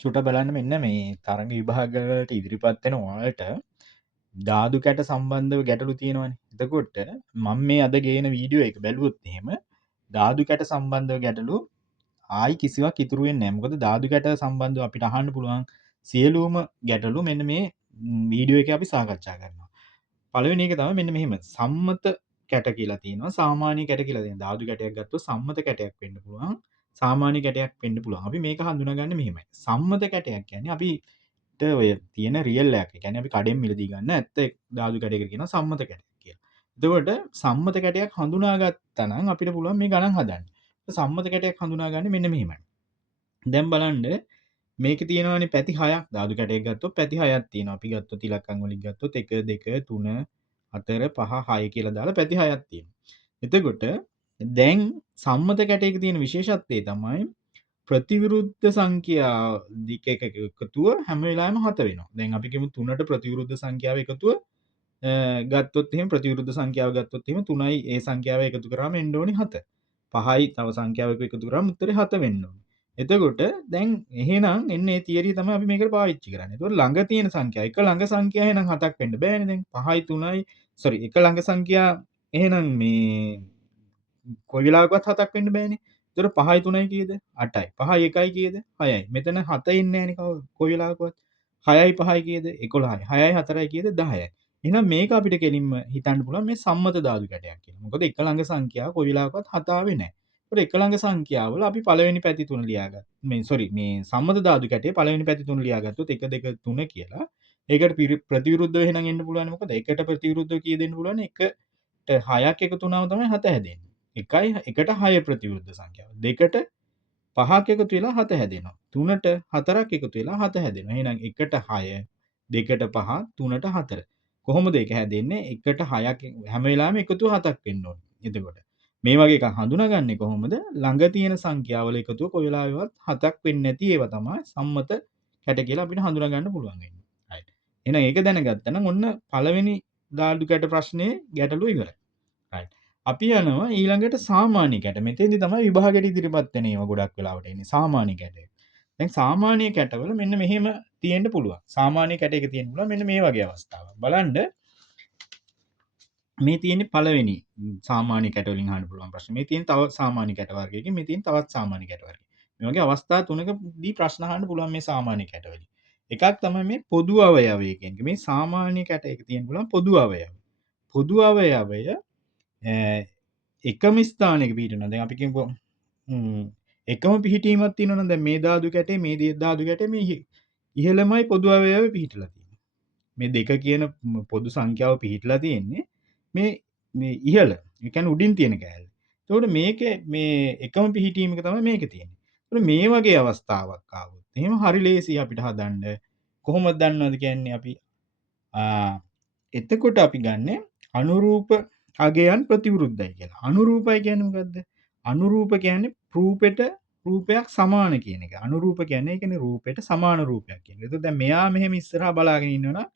චුට්ටක් බලන්න මෙන්න මේ තරඟ විභාගවලට ඉදිරිපත් වෙන ඔයාලට ධාතු කැට සම්බන්ධව ගැටලු තියෙනවනේ. එතකොට මම මේ අද ගේන වීඩියෝ එක බැලුවොත් එහෙම ධාතු කැට සම්බන්ධව ගැටලු ආයි කිසිවක් ඉතුරු වෙන්නේ නැහැ. මොකද ධාතු කැට සම්බන්ධව අපිට අහන්න පුළුවන් සියලුම ගැටලු මෙන්න මේ වීඩියෝ එකේ අපි සාකච්ඡා කරනවා. පළවෙනි එක තමයි මෙන්න මෙහෙම සම්මත කැට කියලා තියෙනවා. සාමාන්‍ය කැට කියලා තියෙනවා. ධාතු කැටයක් ගත්තොත් සම්මත කැටයක් වෙන්න පුළුවන්. සාමාන්‍ය කැටයක් වෙන්න පුළුවන්. අපි මේක හඳුනාගන්නේ මෙහෙමයි. සම්මත කැටයක් කියන්නේ අපිට ඔය තියෙන රියල් එකක්. ඒ කියන්නේ අපි කඩෙන් මිලදී ගන්න ඇත්ත ධාතු කැටයකට කියනවා සම්මත කැටයක් කියලා. එතකොට සම්මත කැටයක් හඳුනාගත්තා නම් අපිට පුළුවන් මේ ගණන් හදන්න. සම්මත කැටයක් හඳුනාගන්නේ මෙන්න මෙහෙමයි. දැන් බලන්න මේක තියෙනවානේ පැති 6ක් ධාතු කැටයක් ගත්තොත් පැති 6ක් තියෙනවා. අපි ගත්තොත් ඉලක්කම් වලින් ගත්තොත් 1 2 3 4 5 6 කියලා දාලා පැති 6ක් තියෙනවා. එතකොට දැන් සම්මත කැටයක තියෙන විශේෂත්වය තමයි ප්‍රතිවිරුද්ධ සංඛ්‍යා දික එකතුව හැම වෙලාවෙම 7 වෙනවා. දැන් අපි කියමු 3ට ප්‍රතිවිරුද්ධ සංඛ්‍යාව එකතුව ගත්තොත් එහෙම ප්‍රතිවිරුද්ධ සංඛ්‍යාව ගත්තොත් එහෙම 3යි ඒ සංඛ්‍යාව එකතු කරාම එන්න ඕනි 7. 5යි තව සංඛ්‍යාවක එකතු කරාම උත්තරේ 7 වෙන්න ඕනි. එතකොට දැන් එහෙනම් එන්න ඒ තියරිය තමයි අපි මේකට පාවිච්චි කරන්නේ. ඒතකොට ළඟ තියෙන සංඛ්‍යා එක ළඟ සංඛ්‍යා එහෙනම් 7ක් වෙන්න බෑනේ දැන් 5යි 3යි සෝරි එක ළඟ සංඛ්‍යා එහෙනම් මේ කොයි වෙලාවකවත් 7ක් වෙන්න බෑනේ. ඒතකොට 5යි 3යි කීයද? 8යි. 5යි 1යි කීයද? 6යි. මෙතන 7 එන්නේ නෑනේ කොයි වෙලාවකවත්. 6යි 5යි කීයද? 11යි. 6යි 4යි කීයද? 10යි. එහෙනම් මේක අපිට කෙලින්ම හිතන්න පුළුවන් මේ සම්මත ධාතු කැටයක් කියලා. මොකද එක ළඟ සංඛ්‍යාව කොයි වෙලාවකවත් 7 ආවේ නෑ. ඒතකොට එක ළඟ සංඛ්‍යාවල අපි පළවෙනි පැති තුන ලියාගත්තා. මේ සෝරි මේ සම්මත ධාතු කැටේ පළවෙනි පැති තුන ලියාගත්තොත් 1 2 3 කියලා. ඒකට ප්‍රතිවිරුද්ධව එහෙනම් එන්න පුළුවන් මොකද? එකට ප්‍රතිවිරුද්ධව කී දෙන්න පුළුවන්? 1ට 6ක් එකතු වුණාම තමයි 7 හැදෙන්නේ. 1යි 1ට 6 ප්‍රතිවිරුද්ධ සංඛ්‍යාව. 2ට 5ක් එකතු වෙලා 7 හැදෙනවා. 3ට 4ක් එකතු වෙලා 7 හැදෙනවා. එහෙනම් 1ට 6, 2ට 5, 3ට 4. කොහොමද ඒක හැදෙන්නේ? 1ට 6ක් හැම වෙලාවෙම එකතුව 7ක් වෙන්න ඕනේ. එතකොට මේ වගේ එකක් හඳුනාගන්නේ කොහොමද? ළඟ තියෙන සංඛ්‍යාවල එකතුව කොයි වෙලාවෙවත් 7ක් වෙන්නේ නැති ඒවා තමයි සම්මත කැට කියලා අපිට හඳුනා ගන්න පුළුවන් වෙන්නේ. right. එහෙනම් ඒක දැනගත්තා නම් ඔන්න පළවෙනි ධාතු කැට ප්‍රශ්නේ ගැටලුව ඉවරයි. right. අපි යනවා ඊළඟට සාමාන්‍ය කැට. මෙතෙන්දි තමයි විභාගයට ඉදිරිපත් වෙන ඒවා ගොඩක් වෙලාවට එන්නේ. සාමාන්‍ය කැටය. දැන් සාමාන්‍ය කැටවල මෙන්න මෙහෙම තියෙන්න පුළුවන්. සාමාන්‍ය කැටයක තියෙන්න පුළුවන් මෙන්න මේ වගේ අවස්ථාවක්. බලන්න මේ තියෙන්නේ පළවෙනි සාමාන්‍ය කැට වලින් අහන්න පුළුවන් ප්‍රශ්න. මේ තියෙන තව සාමාන්‍ය කැට වර්ගයකින් මේ තියෙන තවත් සාමාන්‍ය කැට වර්ගයක්. මේ වගේ අවස්ථා තුනකදී ප්‍රශ්න අහන්න පුළුවන් මේ සාමාන්‍ය කැට වලින්. එකක් තමයි මේ පොදු අවයවය කියන්නේ. මේ සාමාන්‍ය කැටයක තියෙන්න පුළුවන් පොදු අවයවය. පොදු අවයවය එකම ස්ථානයක පිහිටනවා. දැන් අපි කියමු එකම පිහිටීමක් තියෙනවා නම් දැන් මේ ධාතු කැටේ මේ ධාතු කැටේ මේ ඉහළමයි පොදු අවයවය පිහිටලා තියෙන්නේ. මේ දෙක කියන පොදු සංඛ්‍යාව පිහිටලා තියෙන්නේ මේ ඉහළ. ඒ කියන්නේ උඩින් තියෙන කෑල්ල. එතකොට මේකේ මේ එකම පිහිටීමක තමයි මේක තියෙන්නේ. ඒතකොට මේ වගේ අවස්ථාවක් ආවොත් එහෙම හරි ලේසි අපිට හදන්න. කොහොමද දන්නවද කියන්නේ අපි එතකොට අපි ගන්නේ අනුරූප අගයන් ප්‍රතිවිරුද්ධයි කියලා. අනුරූපයි කියන්නේ මොකද්ද? අනුරූප කියන්නේ රූපයක් සමාන කියන එක. අනුරූප කියන්නේ ඒ කියන්නේ රූපයට සමාන රූපයක් කියන එක. ඒතකොට දැන් මෙයා මෙහෙම ඉස්සරහා බලාගෙන ඉන්නවනම්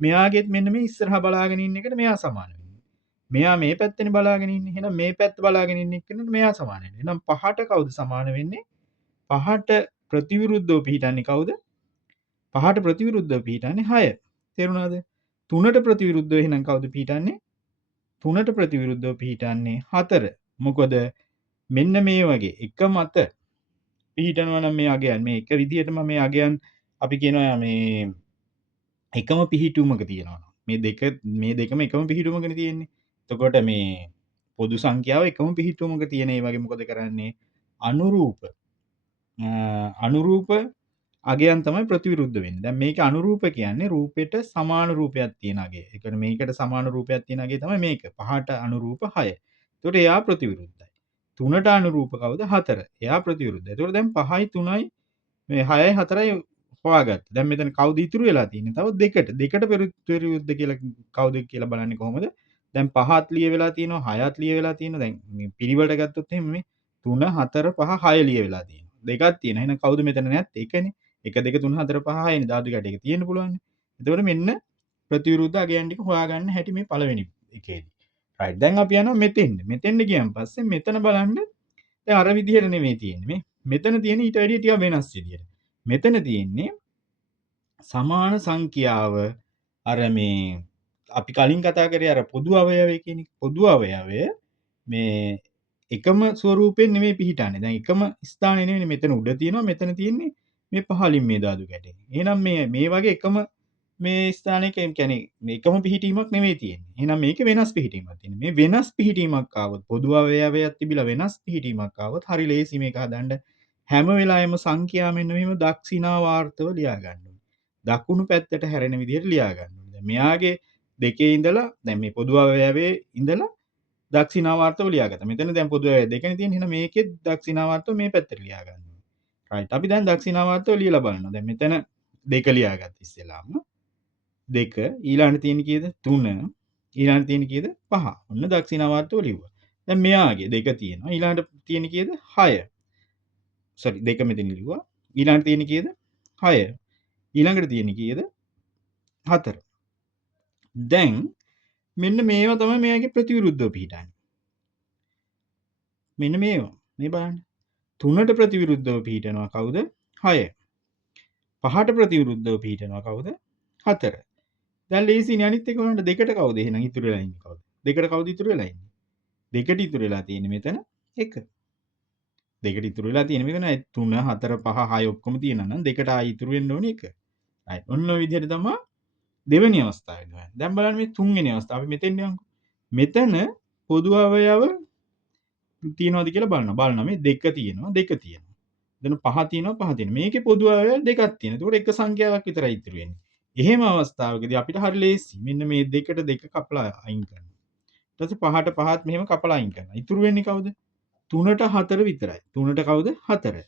මෙයාගෙත් මෙන්න මේ ඉස්සරහා බලාගෙන ඉන්න එකට මෙයා සමාන වෙනවා. මෙයා මේ පැත්තෙන් බලාගෙන ඉන්නේ. එහෙනම් මේ පැත්ත බලාගෙන ඉන්න එක්කෙනාට මෙයා සමාන වෙනවා. එහෙනම් පහට කවුද සමාන වෙන්නේ? පහට ප්‍රතිවිරුද්ධව පිහිටන්නේ කවුද? පහට ප්‍රතිවිරුද්ධව පිහිටන්නේ 6. තේරුණාද? 3ට ප්‍රතිවිරුද්ධව එහෙනම් කවුද පිහිටන්නේ? 3ට ප්‍රතිවිරුද්ධව පිහිටන්නේ 4. මොකද මෙන්න මේ වගේ එක මත පිහිටනවා නම් මේ අගයන් මේ එක විදිහටම මේ අගයන් අපි කියනවා මේ එකම පිහිටුමක තියෙනවා. මේ දෙකම එකම පිහිටුමකනේ තියෙන්නේ. එතකොට මේ පොදු සංඛ්‍යාව එකම පිහිටුමක තියෙන ඒ වගේ මොකද කරන්නේ? අනුරූප අගයන් තමයි ප්‍රතිවිරුද්ධ වෙන්නේ. දැන් මේක අනුරූප කියන්නේ රූපෙට සමාන රූපයක් තියෙන අගය. ඒ කියන්නේ මේකට සමාන රූපයක් තියෙන අගය තමයි මේක. 5ට අනුරූප 6. ඒතකොට එයා ප්‍රතිවිරුද්ධයි. 3ට අනුරූප කවුද? 4. එයා ප්‍රතිවිරුද්ධයි. ඒතකොට දැන් 5යි 3යි මේ 6යි 4යි හොයාගත්තා. දැන් මෙතන කවුද ඉතුරු වෙලා තියෙන්නේ? තව දෙකට ප්‍රතිවිරුද්ධ කියලා කවුද කියලා බලන්නේ කොහොමද? දැන් 5ත් ලිය වෙලා තියෙනවා 6ත් ලිය වෙලා තියෙනවා. දැන් මේ පිළිවෙලට ගත්තොත් එහෙම මේ 3 4 5 6 ලිය වෙලා තියෙනවා. දෙකක් තියෙනවා. එහෙනම් කවුද මෙතන නැත්තේ? එකනේ. 1 2 3 4 5 6 නේ ධාතු කැටයක තියෙන්න පුළුවන්. එතකොට මෙන්න ප්‍රතිවිරුද්ධ අගයන් ටික හොයාගන්න හැටි මේ පළවෙනි එකේදී. රයිට්. දැන් අපි යනවා මෙතෙන්ද. මෙතෙන්ද ගියන් පස්සේ මෙතන බලන්න දැන් අර විදිහට නෙමෙයි තියෙන්නේ. මෙතන තියෙන ඊට වැඩිය ටිකක් වෙනස් විදියට. මෙතන තියෙන්නේ සමාන සංඛ්‍යාව අර මේ අපි කලින් කතා කරේ අර පොදු අවයවය කියන එක. පොදු අවයවය මේ එකම ස්වරූපයෙන් නෙමෙයි පිහිටන්නේ. දැන් එකම ස්ථානේ නෙමෙයි මෙතන උඩ තියෙනවා මෙතන තියෙන්නේ මේ පහළින් මේ ධාතු කැටේ. එහෙනම් මේ වගේ එකම මේ ස්ථානයක කියන්නේ මේ එකම පිහිටීමක් නෙමෙයි තියෙන්නේ. එහෙනම් මේකේ වෙනස් පිහිටීමක් තියෙනවා. මේ වෙනස් පිහිටීමක් ආවොත් පොදු අවයවයක් තිබිලා වෙනස් පිහිටීමක් ආවොත් හරි ලේසි මේක හදන්න. හැම වෙලාවෙම සංඛ්‍යා මෙන්න මෙහෙම දක්ෂිනාවාර්තව ලියා ගන්න ඕනේ. දකුණු පැත්තට හැරෙන විදිහට ලියා ගන්න ඕනේ. දැන් මෙයාගේ දෙකේ ඉඳලා දැන් මේ පොදු අවයවයේ ඉඳලා දක්ෂිනාවාර්තව ලියාගත්තා. මෙතන දැන් පොදු අවයව දෙකනේ තියෙන්නේ. එහෙනම් මේකෙත් දක්ෂිනාවාර්තව මේ පැත්තට ලියා ගන්න ඕනේ. රයිට්. අපි දැන් දක්ෂිනාවාර්තව ලියලා බලනවා. දැන් මෙතන දෙක ලියාගත්ත ඉස්සෙල්ලාම. 2 ඊළඟට තියෙන්නේ කීයද? 3 ඊළඟට තියෙන්නේ කීයද? 5. ඔන්න දක්ෂිනාවාර්තව ලිව්වා. දැන් මෙයාගේ දෙක තියෙනවා. ඊළඟට තියෙන්නේ කීයද? 6. සෝරි දෙක මෙතන ලිව්වා. ඊළඟට තියෙන්නේ කීයද? 6. ඊළඟට තියෙන්නේ කීයද? 4. දැන් මෙන්න මේවා තමයි මෙයාගේ ප්‍රතිවිරුද්ධව පිහිටන්නේ. මෙන්න මේවා. මේ බලන්න. 3ට ප්‍රතිවිරුද්ධව පිහිටනවා කවුද? 6. 5ට ප්‍රතිවිරුද්ධව පිහිටනවා කවුද? 4. දැන් ලේසියිනේ අනිත් එක බලන්න දෙකට කවුද එහෙනම් ඉතුරු වෙලා ඉන්නේ කවුද? දෙකට කවුද ඉතුරු වෙලා ඉන්නේ? දෙකට ඉතුරු වෙලා තියෙන්නේ මෙතන 1. දෙකට ඉතුරු වෙලා තියෙන්නේ මෙතන 3 4 5 6 ඔක්කොම තියෙනවා නම් දෙකට ආයි ඉතුරු වෙන්න ඕනේ 1. right ඔන්න ඔය විදිහට තමයි දෙවෙනි අවස්ථාවේදී හොයන්නේ. දැන් බලන්න මේ තුන්වෙනි අවස්ථාව අපි මෙතෙන් යමු. මෙතන පොදු අවයව තියනවාද කියලා බලනවා මේ දෙක තියෙනවා දෙක තියෙනවා. එතන පහ තියෙනවා පහ තියෙනවා. මේකේ පොදු අවයව දෙකක් තියෙනවා. ඒකට එක සංඛ්‍යාවක් විතරයි ඉතුරු වෙන්නේ. එහෙම අවස්ථාවකදී අපිට හරි ලේසි. මෙන්න මේ දෙකට දෙක කපලා අයින් කරනවා. ඊට පස්සේ පහට පහත් මෙහෙම කපලා අයින් කරනවා. ඉතුරු වෙන්නේ කවුද? 3ට 4 විතරයි. 3ට කවුද? 4.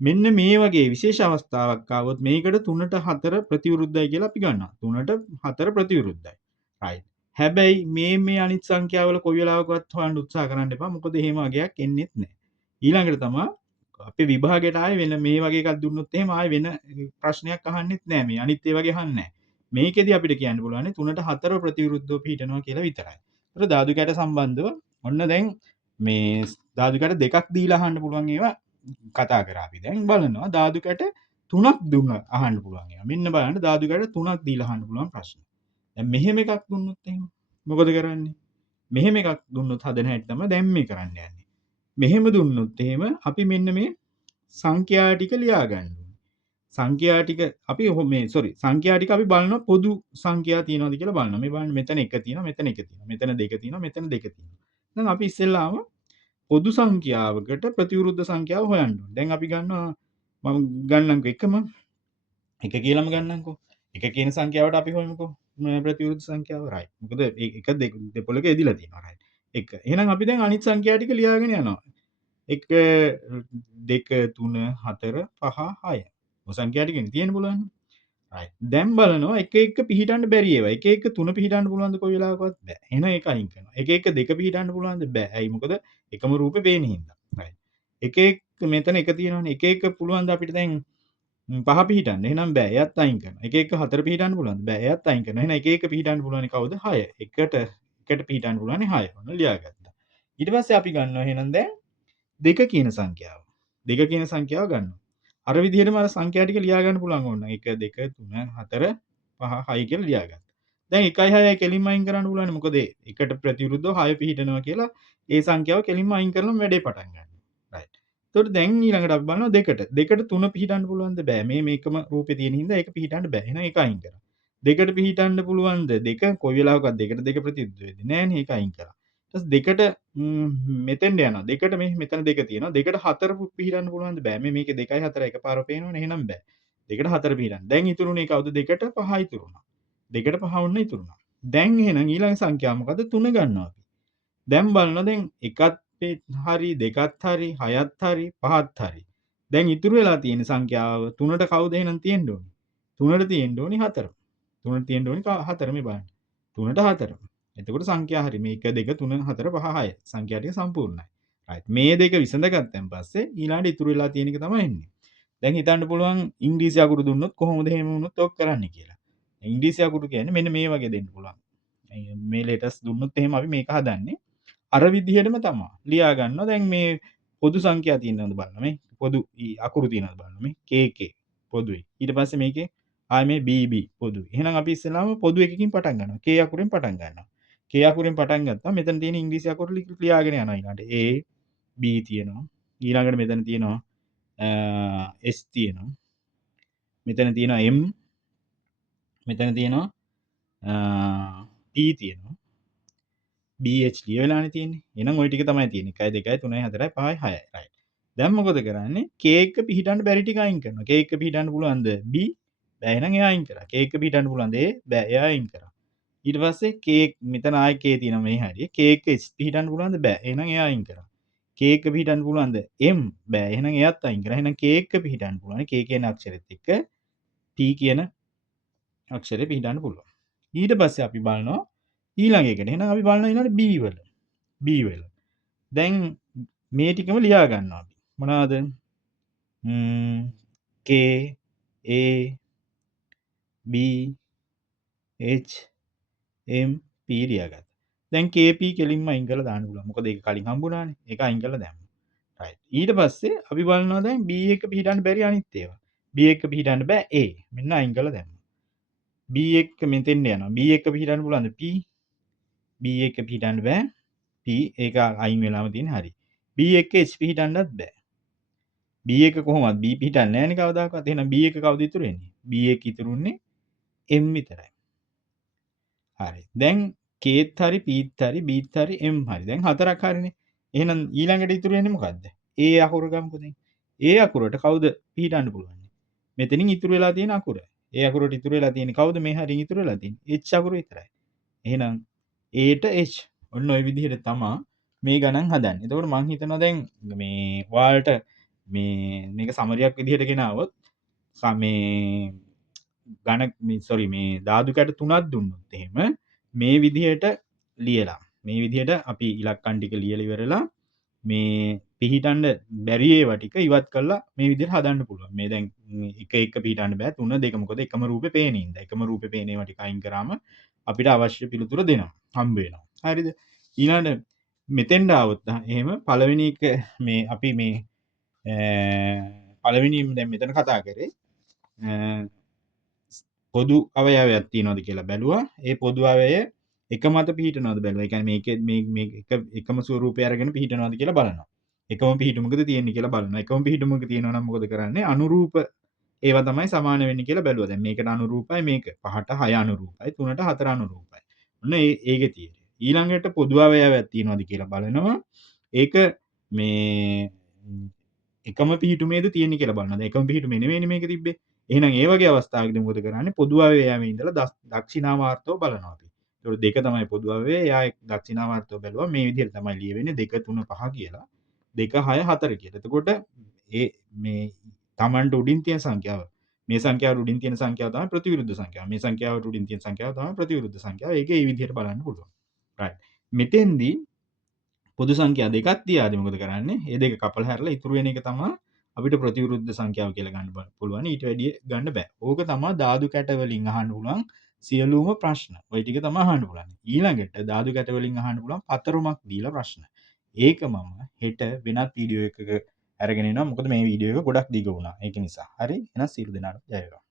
මෙන්න මේ වගේ විශේෂ අවස්ථාවක් ආවොත් මේකට 3ට 4 ප්‍රතිවිරුද්ධයි කියලා අපි ගන්නවා. 3ට 4 ප්‍රතිවිරුද්ධයි. right. හැබැයි මේ අනිත් සංඛ්‍යාවල කොයි වෙලාවකවත් හොයන්න උත්සාහ කරන්න එපා. මොකද එහෙම වගේක් එන්නේත් නැහැ. ඊළඟට තමයි අපේ විභාගයට ආයේ වෙන මේ වගේ එකක් දුන්නොත් එහෙම ආයේ වෙන ප්‍රශ්නයක් අහන්නෙත් නැහැ. මේ අනිත් ඒ වගේ අහන්නේ නැහැ. මේකෙදි අපිට කියන්න පුළුවන් 3ට 4 ප්‍රතිවිරුද්ධව පිහිටනවා කියලා විතරයි. ඒතර ධාතු කැට සම්බන්ධව ඔන්න දැන් මේ ධාතු කැට දෙකක් දීලා අහන්න පුළුවන් ඒවා කතා කරා අපි. දැන් බලනවා ධාතු කැට 3ක් දුන්න අහන්න පුළුවන් ඒවා. මෙන්න බලන්න ධාතු කැට 3ක් දීලා අහන්න පුළුවන් ප්‍රශ්න. දැන් මෙහෙම එකක් දුන්නොත් එහෙම මොකද කරන්නේ? මෙහෙම එකක් දුන්නොත් හදන හැටි තමයි දැන් මේ කරන්න යන්නේ. මෙහෙම දුන්නොත් එහෙම අපි මෙන්න මේ සංඛ්‍යා ටික ලියා ගන්න ඕනේ. සංඛ්‍යා ටික අපි මේ සංඛ්‍යා ටික අපි බලනවා පොදු සංඛ්‍යා තියනවාද කියලා බලනවා. මේ බලන්න මෙතන 1 තියෙනවා මෙතන 1 තියෙනවා. මෙතන 2 තියෙනවා මෙතන 2 තියෙනවා. දැන් අපි ඉස්සෙල්ලාම පොදු සංඛ්‍යාවකට ප්‍රතිවිරුද්ධ සංඛ්‍යාව හොයන්න ඕනේ. දැන් අපි ගන්නවා මම ගන්නම්කෝ එකම එක කියලාම ගන්නම්කෝ. එක කියන සංඛ්‍යාවට අපි හොයමුකෝ ප්‍රතිවිරුද්ධ සංඛ්‍යාව right. මොකද එක දෙපොලක එදිලා තියෙනවා right. එක. එහෙනම් අපි දැන් අනිත් සංඛ්‍යා ටික ලියාගෙන යනවා. 1 2 3 4 5 6. ඔය සංඛ්‍යා ටිකනේ තියෙන්න පුළුවන්. right. දැන් බලනවා එක එක පිහිටන්න බැරි ඒවා. එක එක 3 පිහිටන්න පුළුවන්ද කොයි වෙලාවකවත් බෑ. එහෙනම් ඒක අයින් කරනවා. එක එක 2 පිහිටන්න පුළුවන්ද බෑ. ඇයි මොකද එකම රූපේ පේන හින්දා. right. එක එක මෙතන එක තියෙනවනේ. එක එක පුළුවන්ද අපිට දැන් 5 පිහිටන්න. එහෙනම් බෑ. එයත් අයින් කරනවා. එක එක 4 පිහිටන්න පුළුවන්ද? බෑ. එයත් අයින් කරනවා. එහෙනම් එක එක පිහිටන්න පුළුවන්නේ කවුද? 6. එකට පිහිටන්න පුළුවන්නේ 6. ඔන්න ලියාගත්තා. ඊට පස්සේ අපි ගන්නවා එහෙනම් දැන් 2 කියන සංඛ්‍යාව. 2 කියන සංඛ්‍යාව ගන්නවා. අර විදිහටම අර සංඛ්‍යා ටික ලියා ගන්න පුළුවන් ඕන. 1 2 3 4 5 6 කියලා ලියාගත්තා. දැන් 1යි 6යි කෙලින්ම අයින් කරන්න පුළුවන්. මොකද එකට ප්‍රතිවිරුද්ධව 6 පිහිටනවා කියලා ඒ සංඛ්‍යාව කෙලින්ම අයින් කරලා වැඩේ පටන් ගන්නවා. right. එතකොට දැන් ඊළඟට අපි බලනවා දෙකට 3 පිහිටන්න පුළුවන්ද? බෑ. මේකම රූපේ තියෙන හින්දා ඒක පිහිටන්න බෑ. එහෙනම් ඒක අයින් කරා. දෙකට පිහිටන්න පුළුවන්ද? දෙක කොයි වෙලාවකවත් දෙකට දෙක ප්‍රතිවිරුද්ධ වෙන්නේ නෑනේ. ඒක අයින් කරා. ඊට පස්සේ දෙකට මෙතෙන්ට යනවා. දෙකට මෙතන දෙක තියෙනවා. දෙකට 4 පිහිටන්න පුළුවන්ද? බෑ. මේකේ 2යි 4යි එකපාර පේනවනේ. එහෙනම් බෑ. දෙකට 4 පිහිටන්න. දැන් ඉතුරුනේ කවුද? දෙකට 5 ඉතුරු වුණා. දෙකට 5 වුණා ඉතුරු වුණා. දැන් එහෙනම් ඊළඟ සංඛ්‍යාව මොකද්ද? 3 ගන්නවා අපි. දැන් බලනවා දැන් එකත් හරි දෙකත් හරි හයත් හරි පහත් හරි. දැන් ඉතුරු වෙලා තියෙන සංඛ්‍යාව 3ට කවුද එහෙනම් තියෙන්න ඕනේ? 3ට තියෙන්න ඕනේ 4. 3ට තියෙන්න ඕනේ 4 මේ බලන්න. 3ට 4. එතකොට සංඛ්‍යා හරි මේක 2 3 4 5 6 සංඛ්‍යා ටික සම්පූර්ණයි. right. මේ දෙක විසඳගත්තන් පස්සේ ඊළඟට ඉතුරු වෙලා තියෙන එක තමයි එන්නේ. දැන් හිතන්න පුළුවන් ඉංග්‍රීසි අකුරු දුන්නොත් කොහොමද එහෙම වුණොත් ඔක් කරන්නේ කියලා. ඉංග්‍රීසි අකුරු කියන්නේ මෙන්න මේ වගේ දෙන්න පුළුවන්. මේ ලෙටර්ස් දුන්නොත් එහෙම අපි මේක හදන්නේ අර විදිහටම තමයි. ලියා ගන්නවා. දැන් මේ පොදු සංඛ්‍යා තියෙනවද බලන්න මේ. පොදු අකුරු තියෙනවද බලන්න මේ KK. පොදුයි. ඊට පස්සේ මේකේ ආය මේ BB පොදුයි. එහෙනම් අපි ඉස්සෙල්ලාම පොදු එකකින් පටන් ගන්නවා. K අකුරෙන් පටන් ගන්නවා. K අකුරෙන් පටන් ගත්තා. මෙතන තියෙන ඉංග්‍රීසි අකුරු ලියාගෙන යනවා ඊළඟට. A B තියෙනවා. ඊළඟට මෙතන තියෙනවා S තියෙනවා. මෙතන තියෙනවා M. මෙතන තියෙනවා T තියෙනවා. BH ලිය වෙලානේ තියෙන්නේ. එහෙනම් ওই ටික තමයි තියෙන්නේ. 1 2 3 4 5 6යි. right. දැන් මොකද කරන්නේ? K එක පිහිටන්න බැරි ටික අයින් කරනවා. K එක පිහිටන්න පුළුවන්ද? B බෑ. එහෙනම් එයා අයින් කරා. K එක පිහිටන්න පුළුවන්ද? A බෑ. එයා අයින් කරා. ඊට පස්සේ K මෙතන ආයේ K තියෙනවා මේ හැටි. K එක S පිහිටන්න පුළුවන්ද? බෑ. එහෙනම් එයා අයින් කරා. K එක පිහිටන්න පුළුවන්ද? M බෑ. එහෙනම් එයාත් අයින් කරා. එහෙනම් K එක පිහිටන්න පුළුවන්. K කියන අක්ෂරෙත් එක්ක T කියන අක්ෂරේ පිහිටන්න පුළුවන්. ඊට පස්සේ අපි බලනවා ඊළඟ එකට. එහෙනම් අපි බලනවා ඊළඟට B වල. B වල. දැන් මේ ටිකම ලියා ගන්නවා අපි. මොනවාද? K A B H M P ලියාගත්තා. දැන් KP කෙලින්ම අයින් කරලා දාන්න පුළුවන්. මොකද ඒක කලින් හම්බුණානේ. ඒක අයින් කරලා දැම්මා. right. ඊට පස්සේ අපි බලනවා දැන් B එක පිහිටන්න බැරි අනිත් ඒවා. B එක පිහිටන්න බෑ A. මෙන්න අයින් කරලා දැම්මා. B එක මෙතෙන් යනවා. B එක පිහිටන්න පුළුවන්ද P? B එක පිහිටන්න බෑ. P ඒක අයින් වෙලාම තියෙන හරි. B එක H පිහිටන්නත් බෑ. B එක කොහොමද? B පිහිටන්නේ නැහැනේ කවදාකවත්. එහෙනම් B එක කවුද ඉතුරු වෙන්නේ? B එක ඉතුරුන්නේ M විතරයි. හරි. දැන් Kත් හරි Pත් හරි Bත් හරි M හරි. දැන් හතරක් හරිනේ. එහෙනම් ඊළඟට ඉතුරු වෙන්නේ මොකද්ද? A අකුර ගමුකෝ දැන්. A අකුරට කවුද පිහිටන්න පුළුවන්? මෙතනින් ඉතුරු වෙලා තියෙන අකුර. A අකුරට ඉතුරු වෙලා තියෙන්නේ කවුද මේ හරින් ඉතුරු වෙලා තියෙන්නේ? H අකුර විතරයි. එහෙනම් A ට H. ඔන්න ඔය විදිහට තමයි මේ ගණන් හදන්නේ. එතකොට මම හිතනවා දැන් මේ ඔයාලට මේක සමරියක් විදිහට ගෙනාවොත් මේ මේ ධාතු කැට 3ක් දුන්නොත් එහෙම මේ විදිහට ලියලා මේ විදිහට අපි ඉලක්කම් ටික ලියලා ඉවරලා මේ පිහිටන්න බැරි ඒවා ටික ඉවත් කරලා මේ විදිහට හදන්න පුළුවන්. මේ දැන් එක එක පිහිටන්න බෑ 3 2 මොකද එකම රූපේ පේන ඉඳ. එකම රූපේ පේන ඒවා ටික අයින් කරාම අපිට අවශ්‍ය පිළිතුර දෙනවා. හම්බ වෙනවා. හරිද? ඊළඟට මෙතෙන්ට આવොත් එහෙම පළවෙනි එක මේ අපි මේ පළවෙනිම දැන් මෙතන කතා කරේ පොදු අවයවයක් තියනවාද කියලා බැලුවා. ඒ පොදු අවයවය එක මත පිහිටනවාද බැලුවා. ඒ කියන්නේ මේක එකම ස්වරූපය අරගෙන පිහිටනවාද කියලා බලනවා. එකම පිහිටුමකද තියෙන්නේ කියලා බලනවා. එකම පිහිටුමක තියෙනවා නම් මොකද කරන්නේ? අනුරූප ඒවා තමයි සමාන වෙන්නේ කියලා බැලුවා. දැන් මේකට අනුරූපයි මේක. 5ට 6 අනුරූපයි. 3ට 4 අනුරූපයි. ඔන්න ඒකේ තියෙන්නේ. ඊළඟට පොදු අවයවයක් තියනවාද කියලා බලනවා. ඒක මේ එකම පිහිටුමේද තියෙන්නේ කියලා බලනවා. දැන් එකම පිහිටුමේ නෙමෙයිනේ මේක තිබ්බේ. එහෙනම් ඒ වගේ අවස්ථාවකදී මොකද කරන්නේ? පොදු අවයවයේ ඉඳලා දක්ෂිනාවාර්තව බලනවා අපි. ඒතකොට දෙක තමයි පොදු අවයවය. එයා දක්ෂිනාවාර්තව බැලුවා. මේ විදිහට තමයි ලියවෙන්නේ 2 3 5 කියලා. 2 6 4 කියලා. එතකොට මේ Tamanට උඩින් තියෙන සංඛ්‍යාව මේ සංඛ්‍යාවට උඩින් තියෙන සංඛ්‍යාව තමයි ප්‍රතිවිරුද්ධ සංඛ්‍යාව. මේ සංඛ්‍යාවට උඩින් තියෙන සංඛ්‍යාව තමයි ප්‍රතිවිරුද්ධ සංඛ්‍යාව. ඒක ඒ විදිහට බලන්න පුළුවන්. right. මෙතෙන්දී පොදු සංඛ්‍යා දෙකක් තියාදී මොකද කරන්නේ? මේ දෙක කපලා හැරලා ඉතුරු වෙන එක තමයි අපිට ප්‍රතිවිරුද්ධ සංඛ්‍යාව කියලා ගන්න පුළුවන්. ඊට වැඩිය ගන්න බෑ. ඕක තමයි ධාතු කැට වලින් අහන්න පුළුවන් සියලුම ප්‍රශ්න. ওই ටික තමයි අහන්න පුළුවන්. ඊළඟට ධාතු කැට වලින් අහන්න පුළුවන් පතරමක් දීලා ප්‍රශ්න. ඒක මම හෙට වෙනත් වීඩියෝ එකක අරගෙන එනවා. මොකද මේ වීඩියෝ එක ගොඩක් දිග වුණා. ඒක නිසා. හරි. එහෙනම් සියලු දෙනාට ජය වේවා.